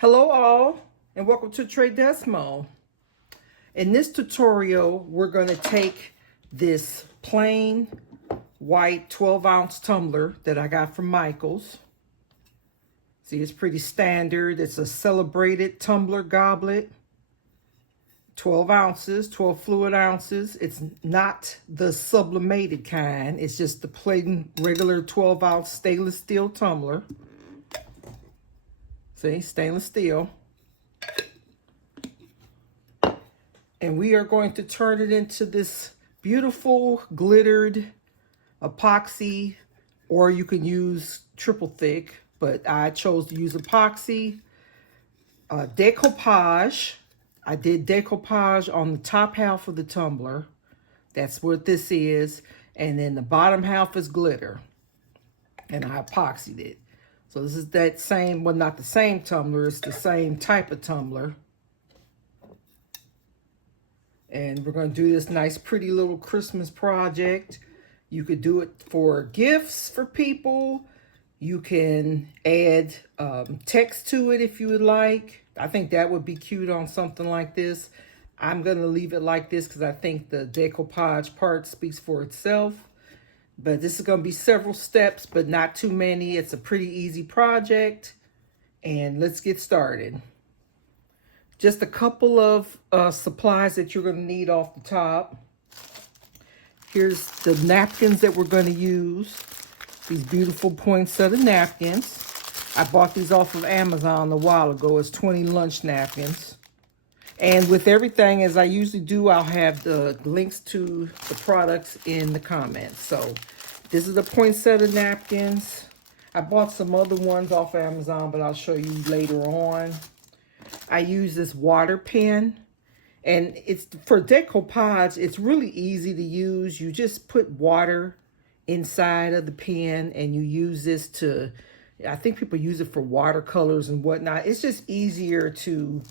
Hello all, and welcome to Trade Desmo. In this tutorial, we're going to take this plain white 12-ounce tumbler that I got from Michael's. See, it's pretty standard. It's a celebrated tumbler goblet. 12 ounces, 12 fluid ounces. It's not the sublimated kind. It's just the plain regular 12-ounce stainless steel tumbler. See, stainless steel. And we are going to turn it into this beautiful glittered epoxy, or you can use triple thick, but I chose to use epoxy. Decoupage. I did decoupage on the top half of the tumbler. That's what this is. And then the bottom half is glitter. And I epoxied it. So this is that same, well, not the same tumbler, it's the same type of tumbler. And we're going to do this nice, pretty little Christmas project. You could do it for gifts for people. You can add text to it if you would like. I think that would be cute on something like this. I'm going to leave it like this because I think the decoupage part speaks for itself. But this is going to be several steps, but not too many. It's a pretty easy project. And let's get started. Just a couple of supplies that you're going to need off the top. Here's the napkins that we're going to use. These beautiful poinsettia napkins. I bought these off of Amazon a while ago. It's 20 lunch napkins. And with everything, as I usually do, I'll have the links to the products in the comments. So this is the poinsettia napkins. I bought some other ones off Amazon, but I'll show you later on. I use this water pen. And it's for decoupage, it's really easy to use. You just put water inside of the pen and you use this to, I think people use it for watercolors and whatnot. It's just easier to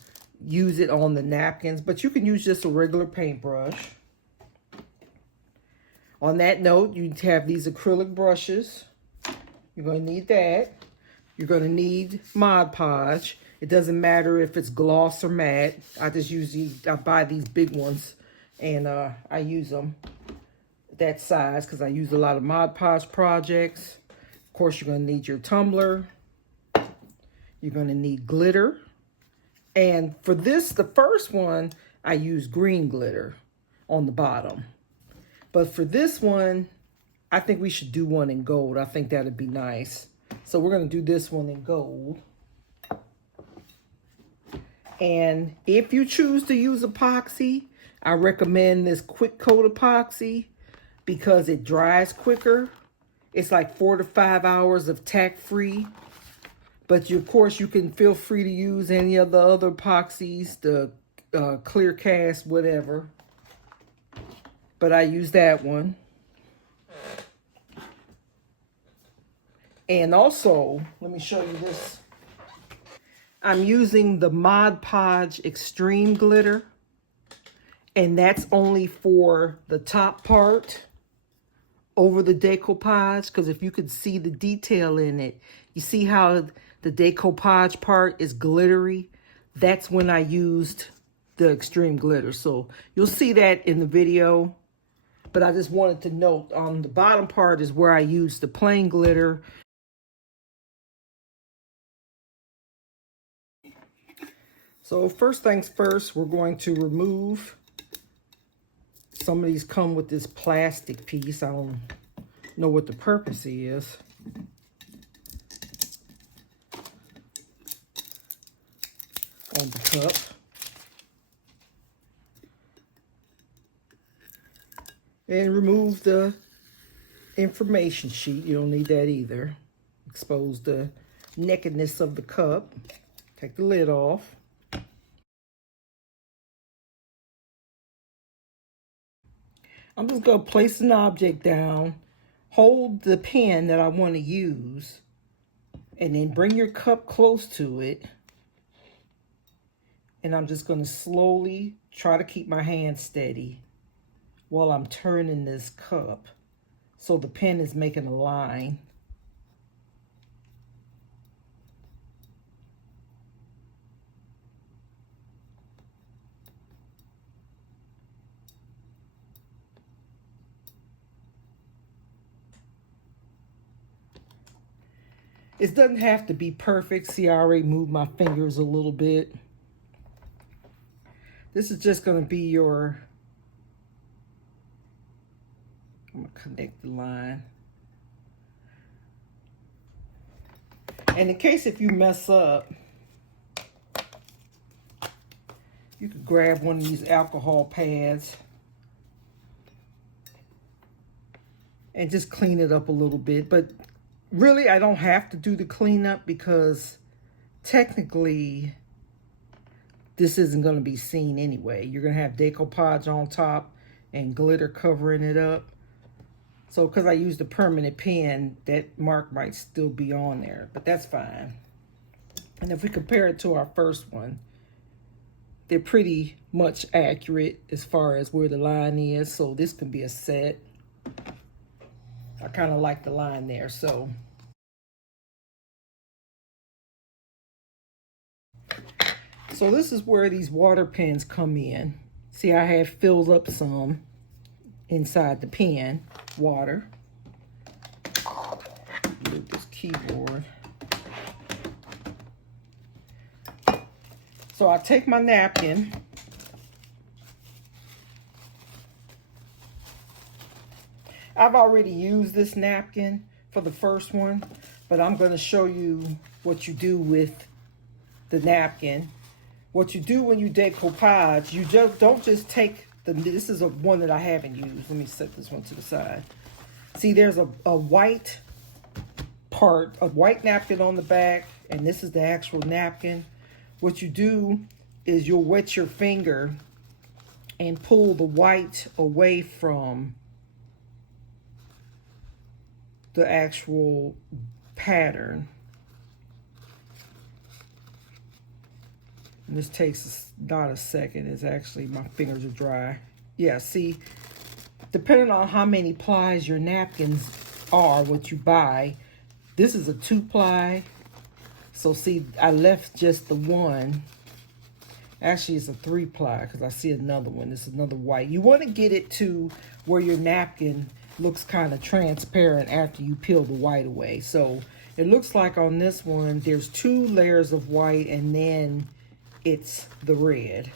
use it on the napkins, but you can use just a regular paintbrush. On that note, you have these acrylic brushes. You're going to need that. You're going to need Mod Podge. It doesn't matter if it's gloss or matte. I just use these, I buy these big ones and I use them that size because I use a lot of Mod Podge projects. Of course, you're going to need your tumbler. You're going to need glitter. And for this, the first one, I use green glitter on the bottom. But for this one, I think we should do one in gold. I think that'd be nice. So we're going to do this one in gold. And if you choose to use epoxy, I recommend this quick coat epoxy because it dries quicker. It's like 4 to 5 hours of tack-free. But of course, you can feel free to use any of the other epoxies, the clear cast, whatever. But I use that one. And also, let me show you this. I'm using the Mod Podge Extreme Glitter. And that's only for the top part over the decoupage. Because if you could see the detail in it, you see how the decoupage part is glittery. That's when I used the extreme glitter. So you'll see that in the video. But I just wanted to note on the bottom part is where I used the plain glitter. So first things first, we're going to remove. Some of these come with this plastic piece. I don't know what the purpose is. On the cup. And remove the information sheet. You don't need that either. Expose the nakedness of the cup. Take the lid off. I'm just going to place an object down, hold the pen that I want to use, and then bring your cup close to it. And I'm just going to slowly try to keep my hand steady while I'm turning this cup. So the pen is making a line. It doesn't have to be perfect. See, I already moved my fingers a little bit. This is just going to be your, I'm going to connect the line. And in case if you mess up, you could grab one of these alcohol pads and just clean it up a little bit. But really, I don't have to do the cleanup because technically this isn't going to be seen anyway. You're going to have decoupage on top and glitter covering it up. So because I used a permanent pen, that mark might still be on there, but that's fine. And if we compare it to our first one, they're pretty much accurate as far as where the line is. So this can be a set. I kind of like the line there, so. So this is where these water pens come in. See, I have filled up some inside the pen, water. Move this keyboard. So I take my napkin. I've already used this napkin for the first one, but I'm going to show you what you do with the napkin. What you do when you decoupage, you just don't just take the, this is one that I haven't used. Let me set this one to the side. See, there's a white part, a white napkin on the back, and this is the actual napkin. What you do is you'll wet your finger and pull the white away from the actual pattern. And this takes not a second. It's actually, my fingers are dry. Yeah, see, depending on how many plies your napkins are, what you buy, this is a 2-ply. So see, I left just the one. Actually, it's a 3-ply because I see another one. It's another white. You want to get it to where your napkin looks kind of transparent after you peel the white away. So it looks like on this one, there's 2 layers of white and then it's the red.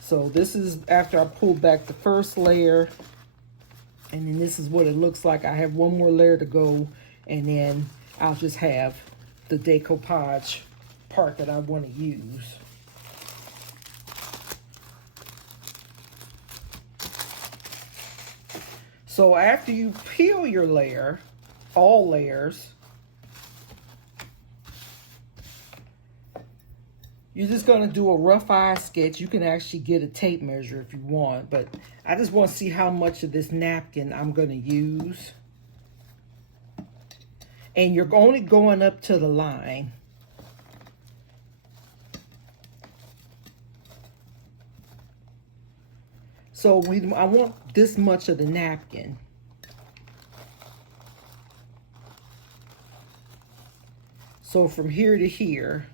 So this is after I pulled back the first layer, and then this is what it looks like. I have one more layer to go, and then I'll just have the decoupage part that I want to use. So after you peel your layer, all layers, you're just going to do a rough eye sketch. You can actually get a tape measure if you want, but I just want to see how much of this napkin I'm going to use. And you're only going up to the line. So I want this much of the napkin. So from here to here.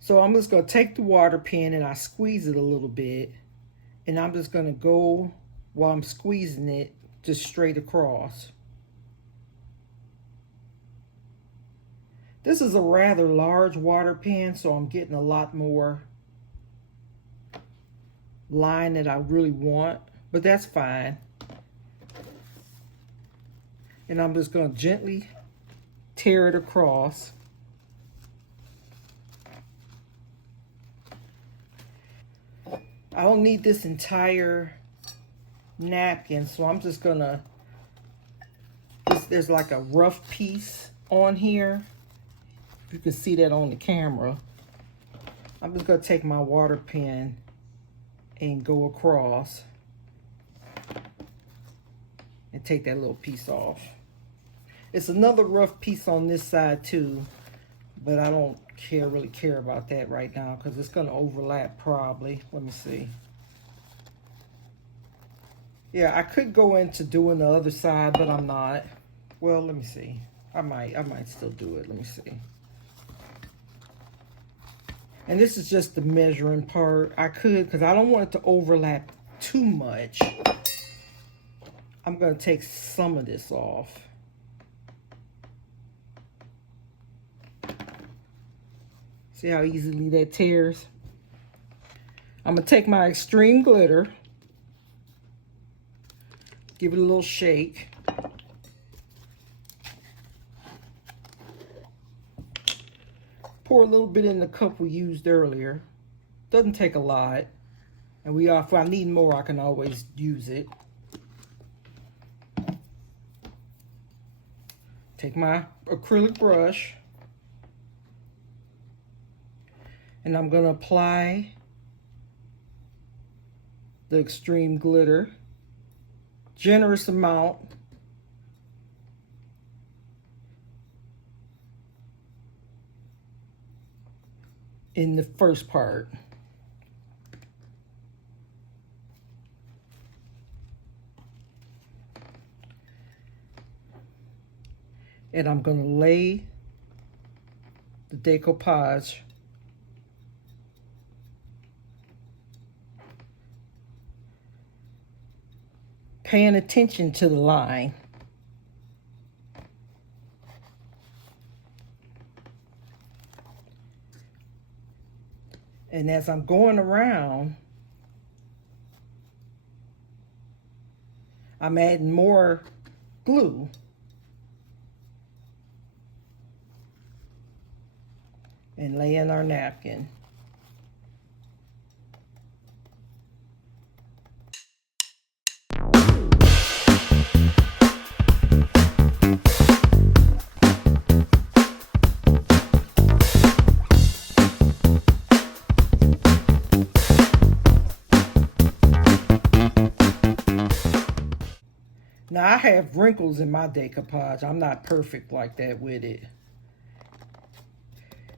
So I'm just going to take the water pen and I squeeze it a little bit. And I'm just going to go, while I'm squeezing it, just straight across. This is a rather large water pen, so I'm getting a lot more line that I really want, but that's fine. And I'm just going to gently tear it across. I don't need this entire napkin, so I'm just gonna, there's like a rough piece on here. You can see that on the camera. I'm just gonna take my water pen and go across and take that little piece off. It's another rough piece on this side too, but I don't really care about that right now because it's going to overlap probably. Let me see. Yeah, I could go into doing the other side, but I'm not. Well, let me see. I might still do it. Let me see. And this is just the measuring part. I could, because I don't want it to overlap too much. I'm going to take some of this off. See how easily that tears? I'm going to take my extreme glitter, give it a little shake. Pour a little bit in the cup we used earlier. Doesn't take a lot. And if I need more, I can always use it. Take my acrylic brush. And I'm going to apply the extreme glitter. Generous amount. In the first part. And I'm going to lay the decoupage paying attention to the line. And as I'm going around, I'm adding more glue. And laying our napkin. Now I have wrinkles in my decoupage. I'm not perfect like that with it.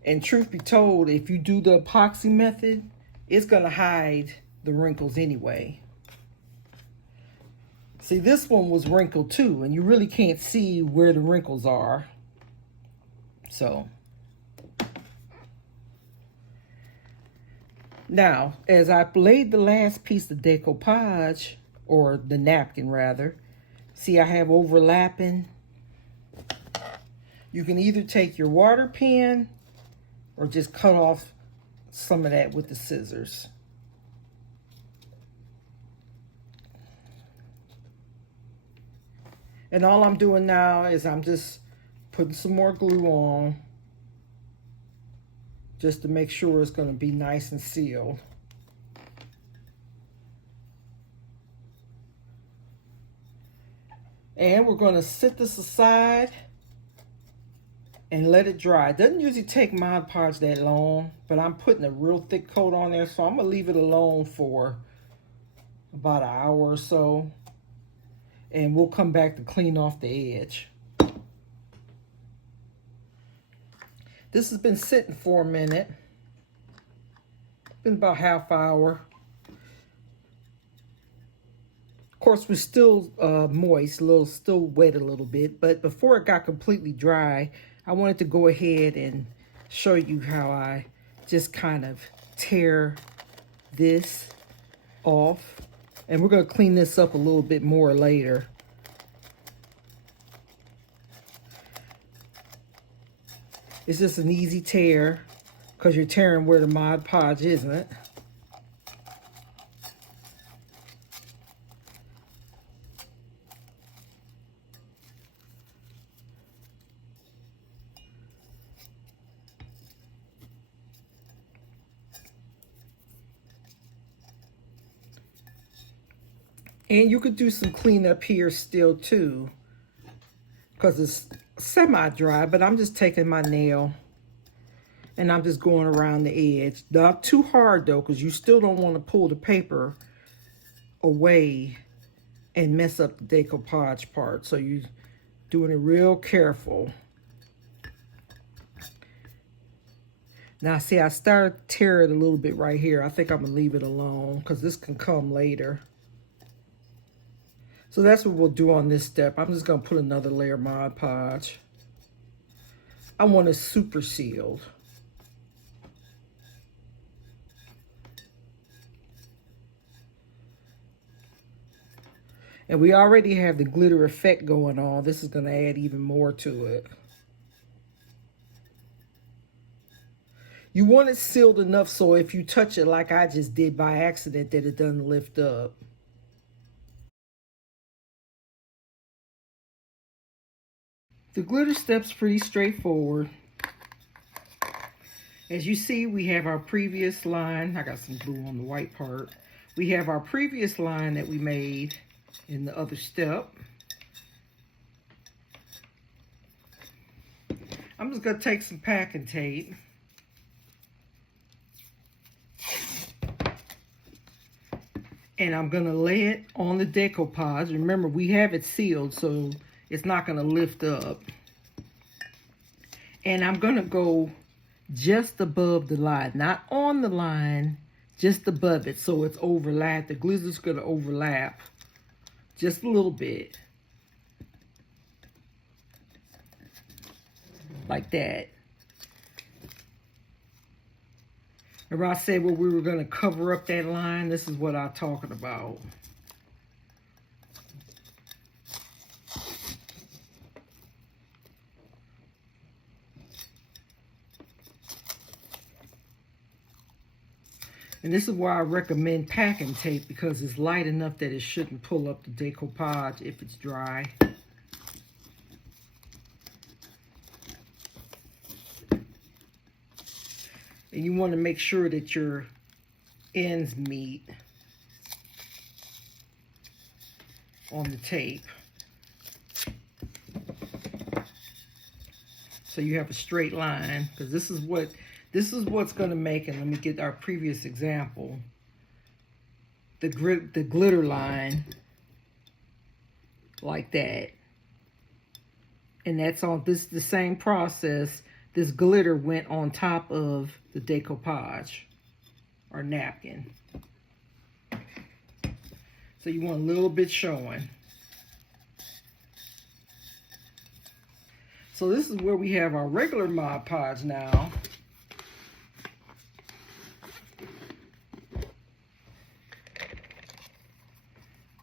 And truth be told, if you do the epoxy method, it's going to hide the wrinkles anyway. See, this one was wrinkled too, and you really can't see where the wrinkles are. So, now, as I laid the last piece of decoupage, or the napkin rather, see I have overlapping. You can either take your water pen or just cut off some of that with the scissors. And all I'm doing now is I'm just putting some more glue on just to make sure it's going to be nice and sealed. And we're going to set this aside and let it dry. It doesn't usually take Mod Podge that long, but I'm putting a real thick coat on there, so I'm going to leave it alone for about an hour or so. And we'll come back to clean off the edge. This has been sitting for a minute. Been about half hour. Of course, we're still moist, still wet a little bit. But before it got completely dry, I wanted to go ahead and show you how I just kind of tear this off. And we're going to clean this up a little bit more later. It's just an easy tear because you're tearing where the Mod Podge isn't. And you could do some cleanup here still too, because it's semi-dry, but I'm just taking my nail and I'm just going around the edge. Not too hard though, because you still don't want to pull the paper away and mess up the decoupage part. So you're doing it real careful. Now see, I started to tear it a little bit right here. I think I'm gonna leave it alone because this can come later. So that's what we'll do on this step. I'm just going to put another layer of Mod Podge. I want it super sealed. And we already have the glitter effect going on. This is going to add even more to it. You want it sealed enough so if you touch it like I just did by accident that it doesn't lift up. The glitter step's pretty straightforward. As you see, we have our previous line. I got some glue on the white part. We have our previous line that we made in the other step. I'm just gonna take some packing tape. And I'm gonna lay it on the decoupage. Remember, we have it sealed, so it's not gonna lift up. And I'm gonna go just above the line, not on the line, just above it, so it's overlapped. The glitter's gonna overlap just a little bit. Like that. Remember I said, well, we were gonna cover up that line? This is what I'm talking about. And this is why I recommend packing tape, because it's light enough that it shouldn't pull up the decoupage if it's dry. And you want to make sure that your ends meet on the tape. So you have a straight line, because this is what's going to make, and let me get our previous example, the glitter line like that. And that's on this, the same process. This glitter went on top of the decoupage or napkin. So you want a little bit showing. So this is where we have our regular Mod Podge now.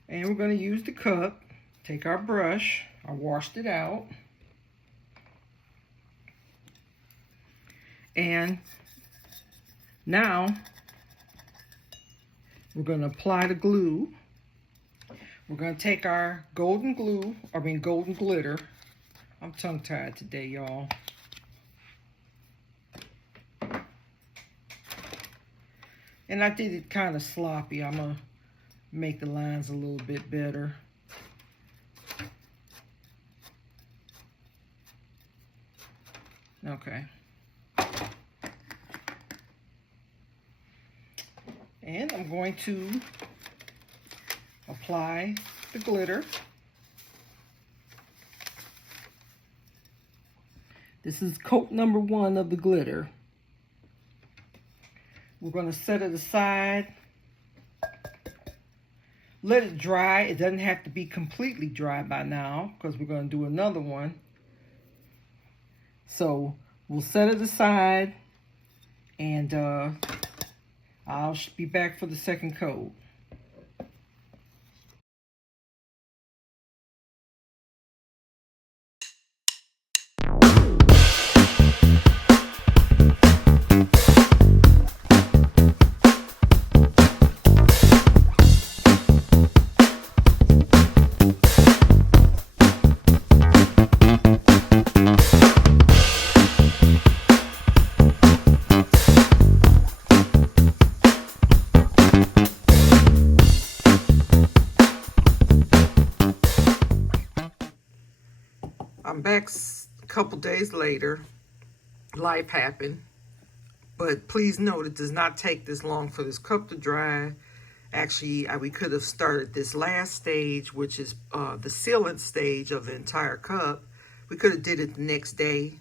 And we're going to use the cup, take our brush, I washed it out. And now we're going to apply the glue. We're going to take our golden glitter. I'm tongue-tied today, y'all. And I did it kind of sloppy. I'm going to make the lines a little bit better. Okay. And I'm going to apply the glitter. This is coat number 1 of the glitter. We're going to set it aside. Let it dry. It doesn't have to be completely dry by now, because we're going to do another one. So we'll set it aside, and I'll be back for the second coat. I'm back a couple days later. Life happened. But please note, it does not take this long for this cup to dry. Actually, we could have started this last stage, which is the sealant stage of the entire cup. We could have did it the next day.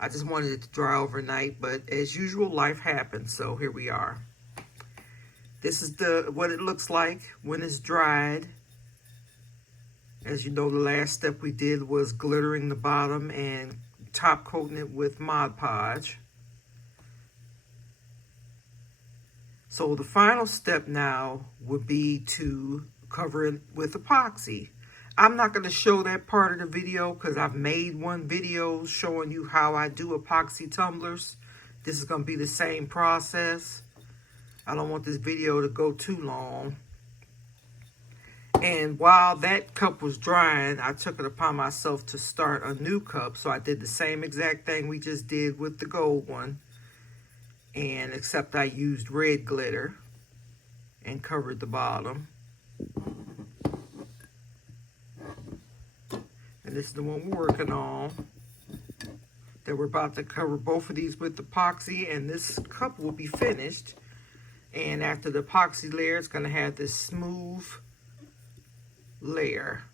I just wanted it to dry overnight, but as usual, life happens, so here we are. This is what it looks like when it's dried. As you know, the last step we did was glittering the bottom and top coating it with Mod Podge. So the final step now would be to cover it with epoxy. I'm not going to show that part of the video because I've made one video showing you how I do epoxy tumblers. This is going to be the same process. I don't want this video to go too long. And while that cup was drying, I took it upon myself to start a new cup. So I did the same exact thing we just did with the gold one. And except I used red glitter and covered the bottom. And this is the one we're working on. That we're about to cover both of these with epoxy, and this cup will be finished. And after the epoxy layer, it's going to have this smooth layer.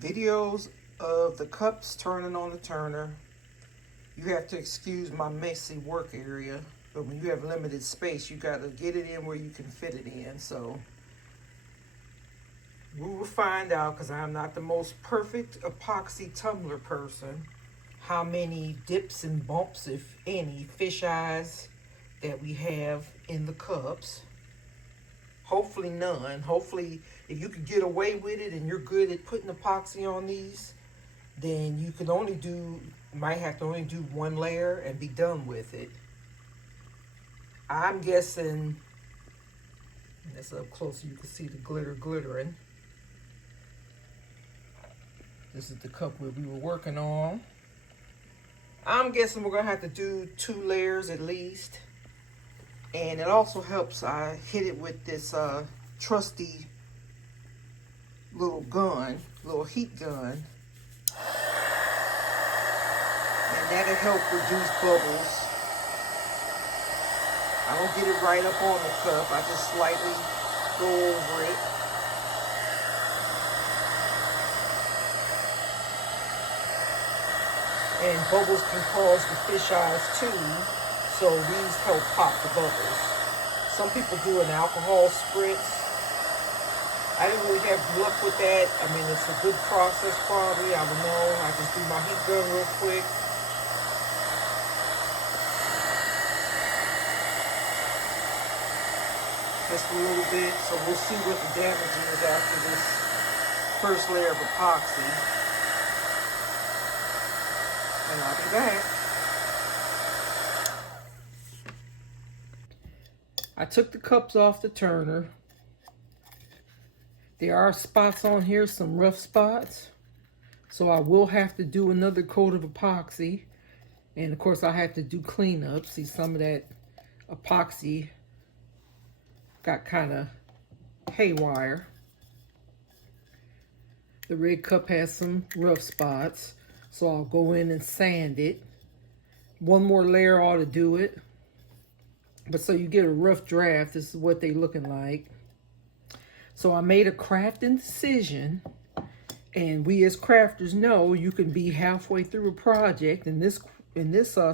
Videos of the cups turning on the turner. You have to excuse my messy work area, but when you have limited space, you got to get it in where you can fit it in. So we will find out, because I'm not the most perfect epoxy tumbler person, how many dips and bumps, if any, fish eyes that we have in the cups. Hopefully none. Hopefully, if you can get away with it and you're good at putting epoxy on these, then you can only do, might have to only do one layer and be done with it. I'm guessing, that's up close so you can see the glitter glittering. This is the cup where we were working on. I'm guessing we're gonna have to do 2 layers at least. And it also helps I hit it with this trusty little gun, little heat gun. And that'll help reduce bubbles. I don't get it right up on the cup. I just slightly go over it. And bubbles can cause the fish eyes too, so these help pop the bubbles. Some people do an alcohol spritz. I didn't really have luck with that. I mean, it's a good process probably. I don't know. I just do my heat gun real quick. Just a little bit. So we'll see what the damage is after this first layer of epoxy. And I'll be back. I took the cups off the turner. There are spots on here, some rough spots. So I will have to do another coat of epoxy. And of course I have to do cleanup. See, some of that epoxy got kind of haywire. The red cup has some rough spots. So I'll go in and sand it. One more layer ought to do it. But so you get a rough draft, this is what they're looking like. So I made a crafting decision. And we as crafters know you can be halfway through a project. In this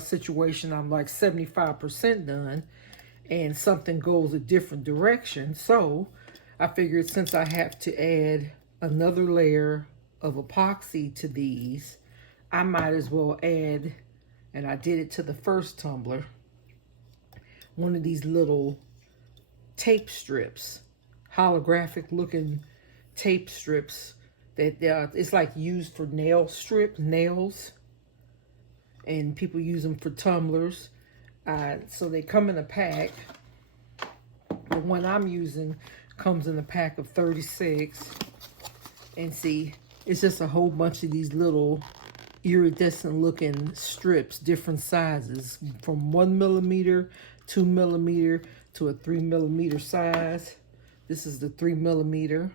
situation, I'm like 75% done. And something goes a different direction. So I figured since I have to add another layer of epoxy to these, I might as well add, and I did it to the first tumbler, one of these little tape strips, holographic looking tape strips that it's like used for nails, and people use them for tumblers. So they come in a pack. The one I'm using comes in a pack of 36. And see, it's just a whole bunch of these little iridescent looking strips, different sizes, from 1 millimeter, 2 millimeter to a 3 millimeter size. This is the 3 millimeter.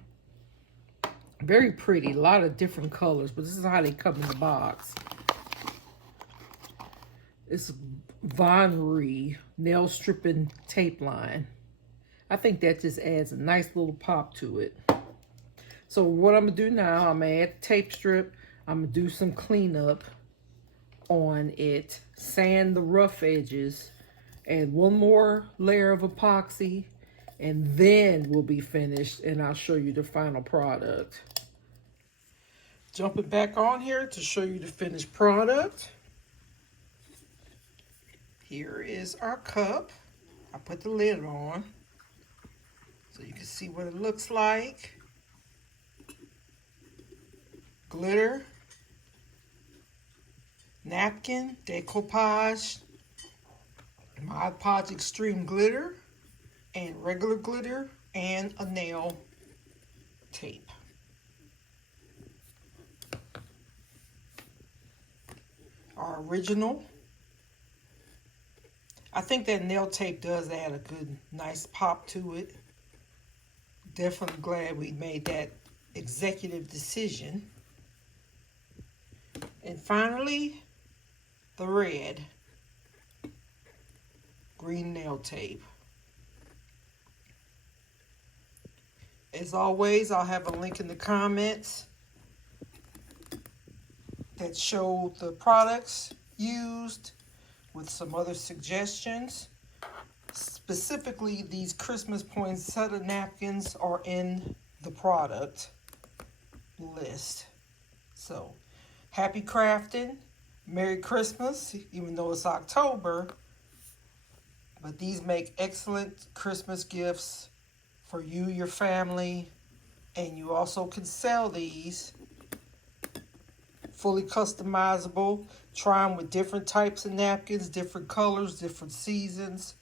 Very pretty, a lot of different colors, but this is how they come in the box. It's Vonnery nail stripping tape line. I think that just adds a nice little pop to it. So what I'm gonna do now, I'm gonna add the tape strip. I'm gonna do some cleanup on it, sand the rough edges, add one more layer of epoxy, and then we'll be finished and I'll show you the final product. Jumping back on here to show you the finished product. Here is our cup. I put the lid on. So you can see what it looks like. Glitter, napkin, decoupage, Mod Podge Extreme Glitter, and regular glitter, and a nail tape. Our original. I think that nail tape does add a good, nice pop to it. Definitely glad we made that executive decision. And finally, the red green nail tape. As always, I'll have a link in the comments that show the products used with some other suggestions. Specifically, these Christmas poinsettia napkins are in the product list. So, happy crafting, Merry Christmas, even though it's October. But these make excellent Christmas gifts for you, your family, and you also can sell these fully customizable. Try them with different types of napkins, different colors, different seasons.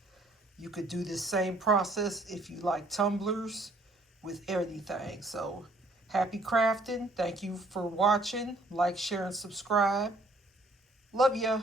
You could do the same process if you like tumblers with anything. So happy crafting. Thank you for watching. Like, share, and subscribe. Love ya.